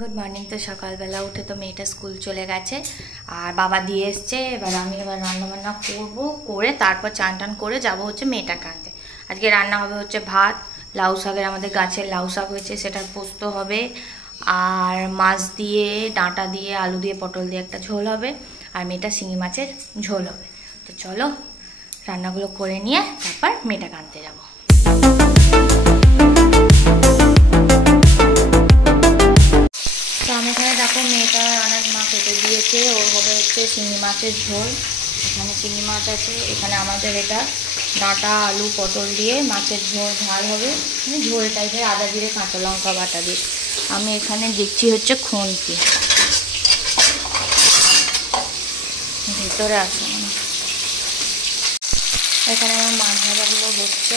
Good morning. तो सकाल बेला उठे तो मेয়েটা स्कूल चले गेছে और बाबा दिए एসছে। এবার আমি এবার রান্না বান্না করব, করে তারপর চান টান করে যাব হচ্ছে মেয়েটাকে আনতে। আজকে রান্না হবে হচ্ছে ভাত, লাউ শাকের, আমাদের গাছের লাউ শাক হয়েছে সেটার পোস্ত হবে, আর মাছ দিয়ে ডাঁটা দিয়ে আলু দিয়ে পটল দিয়ে একটা ঝোল হবে, আর মেয়েটা শিঙি মাছের ঝোল হবে। তো চলো রান্নাগুলো করে নিয়ে তারপর মেয়েটাকে আনতে যাব। তো আমি এখানে দেখো মেয়েটা অনেক মা কেটে দিয়েছে, ওর হবে হচ্ছে চিংড়ি মাছের ঝোল। এখানে চিংড়ি মাছ আছে, এখানে আমাদের এটা ডাঁটা আলু পটল দিয়ে মাছের ঝোল ঝাল হবে, ঝোল টাইপের, আদা জিরে কাঁচা লঙ্কা বাটা দিয়ে। আমি এখানে দেখছি হচ্ছে খুন্তি ভিতরে আছে, এখানে আমার মাছ ভাজাগুলো হচ্ছে,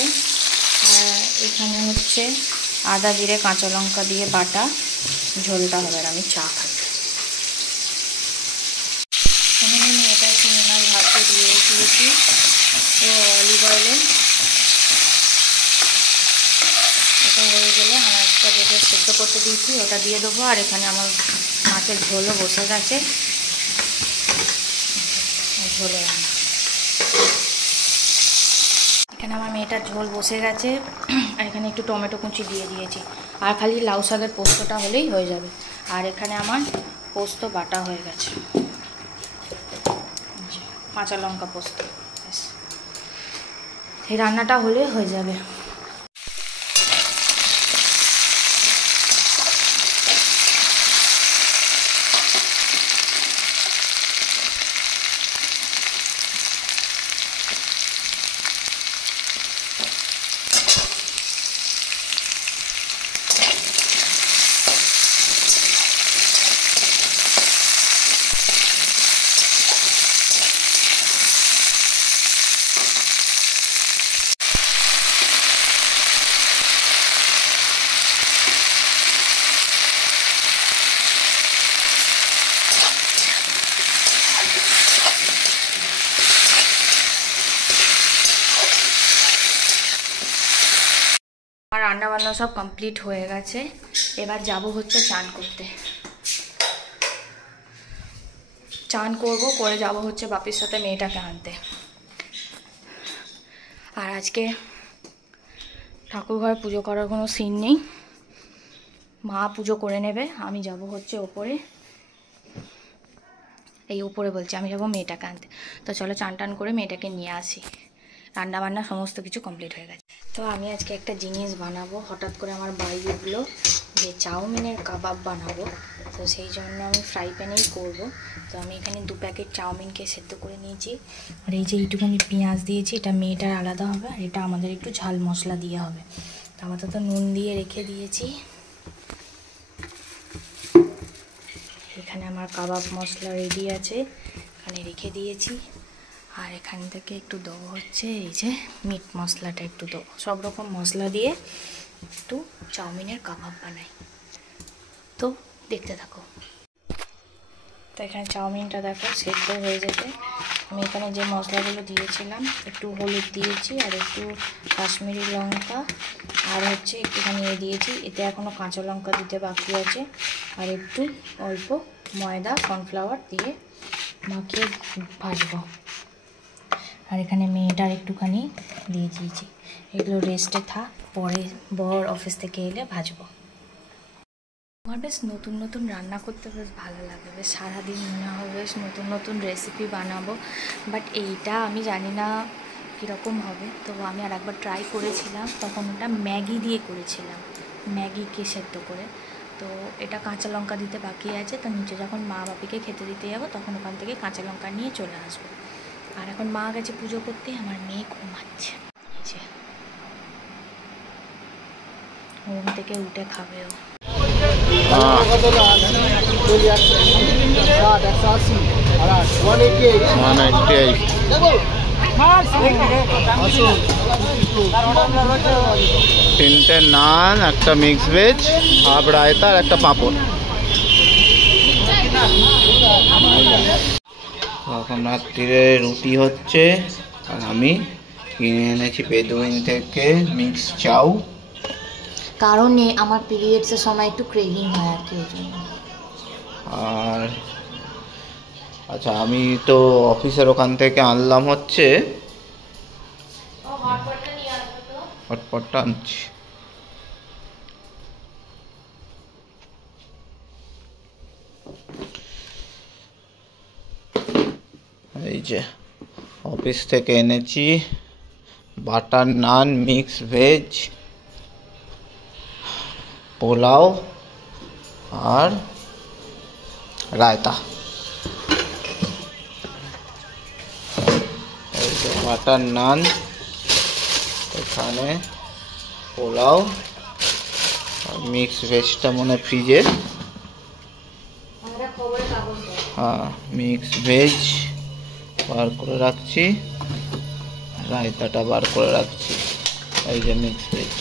আর এখানে হচ্ছে আদা জিরে কাঁচা লঙ্কা দিয়ে বাটা ঝোলটা হবে। আর আমি চা খাই। আমি এটা চিংড়ি মাছ ভাজতে দিয়ে দিয়েছি ও অলিভ অয়েলে। এটা হয়ে গেলে আমার একটা যেটা সেদ্ধ করতে দিয়েছি ওটা দিয়ে দেবো। আর এখানে আমার মাছের ঝোলও বসে গেছে, ঝোলে রান্না। এখানে আমার মেয়েটার ঝোল বসে গেছে, আর এখানে একটু টমেটো কুচি দিয়ে দিয়েছি, আর খালি লাউ শাকের পোস্তটা হলেই হয়ে যাবে। আর এখানে আমার পোস্ত বাটা হয়ে গেছে, কাঁচা লঙ্কা পোস্ত। এই রান্নাটা হলে হয়ে যাবে। আর রান্না বান্না সব কমপ্লিট হয়ে গেছে, এবার যাব হচ্ছে চান করতে। চান করব, করে যাব হচ্ছে বাপির সাথে মেয়েটাকে আনতে। আর আজকে ঠাকুর ঘরে পুজো করার কোনো সিন নেই, মা পুজো করে নেবে। আমি যাব হচ্ছে ওপরে, এই উপরে বলছি, আমি যাবো মেয়েটাকে আনতে। তো চলো চান টান করে মেয়েটাকে নিয়ে আসি। রান্না বান্না সমস্ত কিছু কমপ্লিট হয়ে গেছে। তো আমি আজকে একটা জিনিস বানাবো, হঠাৎ করে আমার বাড়ি উঠলো যে চাউমিনের কাবাব বানাবো। তো সেই জন্য আমি ফ্রাই প্যানেই করবো। তো আমি এখানে 2 প্যাকেট চাউমিনকে সেদ্ধ করে নিয়েছি, আর এই যে এইটুকুনি পেঁয়াজ দিয়েছি, এটা মেয়েটার আলাদা হবে, আর এটা আমাদের একটু ঝাল মশলা দিয়ে হবে। তো আপাতত নুন দিয়ে রেখে দিয়েছি। এখানে আমার কাবাব মশলা রেডি আছে, এখানে রেখে দিয়েছি। আর এখান থেকে একটু দেবো হচ্ছে এই যে মিট মশলাটা, একটু দেবো। সব রকম মশলা দিয়ে একটু চাউমিনের কাবাব বানাই, তো দেখতে থাকো। তো এখানে চাউমিনটা দেখো সেদ্ধ হয়ে যেতে আমি এখানে যে মশলাগুলো দিয়েছিলাম, একটু হলুদ দিয়েছি, আর একটু কাশ্মীরি লঙ্কা, আর হচ্ছে একটুখানি দিয়েছি। এতে এখনও কাঁচা লঙ্কা দিতে বাকি আছে, আর একটু অল্প ময়দা কর্নফ্লাওয়ার দিয়ে মাখিয়ে ভাজবো। আর এখানে মেয়েটার একটুখানি দিয়ে দিয়েছি, এগুলো রেস্টে থাক, পরে বর অফিস থেকে এলে ভাজবো। আমার বেশ নতুন নতুন রান্না করতে বেশ ভালো লাগে, বেশ সারাদিন মনে হয় বেশ নতুন নতুন রেসিপি বানাবো। বাট এইটা আমি জানি না কীরকম হবে। তো আমি আর একবার ট্রাই করেছিলাম, তখন ওটা ম্যাগি দিয়ে করেছিলাম, ম্যাগিকে সেদ্ধ করে। তো এটা কাঁচা লঙ্কা দিতে বাকি আছে। তো নিচে যখন মা বাপিকে খেতে দিতে যাবো তখন ওখান থেকে কাঁচা লঙ্কা নিয়ে চলে আসবো। আর এখন মা গেছে পুজো করতে, আমার মেয়ে ঘুমাচ্ছে, ঘুম থেকে উঠে খাবে ও। তিনটে নান, একটা মিক্স ভেজ, হাফ রায়তা আর একটা পাঁপড়। এখন রাত্রিরে রুটি হচ্ছে, আর আমি কিনে এনেছি বেদুইন থেকে মিক্স চাউ, কারণে আমার পিরিয়ডসের সময় একটু ক্রেভিং হয় আর কি, ওই জন্য। আর আচ্ছা, আমি তো অফিসের ওখান থেকে আনলাম হচ্ছে হটপটটা আনছি। এই যে অফিস থেকে এনেছি বাটার নান, মিক্স ভেজ, পোলাও আর রায়তা। এই যে বাটার নান, এখানে পোলাও আর মিক্স ভেজটা মনে হয় ফ্রিজে। হ্যাঁ, মিক্স ভেজ বার করে রাখছি, রায়তাটা বার করে রাখছি। এই যে মিক্স ভেজ।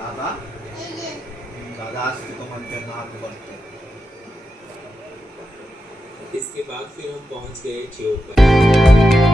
দাদা दादा আসছে তোমার জন্য হাত করতে। इसके बाद फिर हम पहुंच गए ट्यूब पर।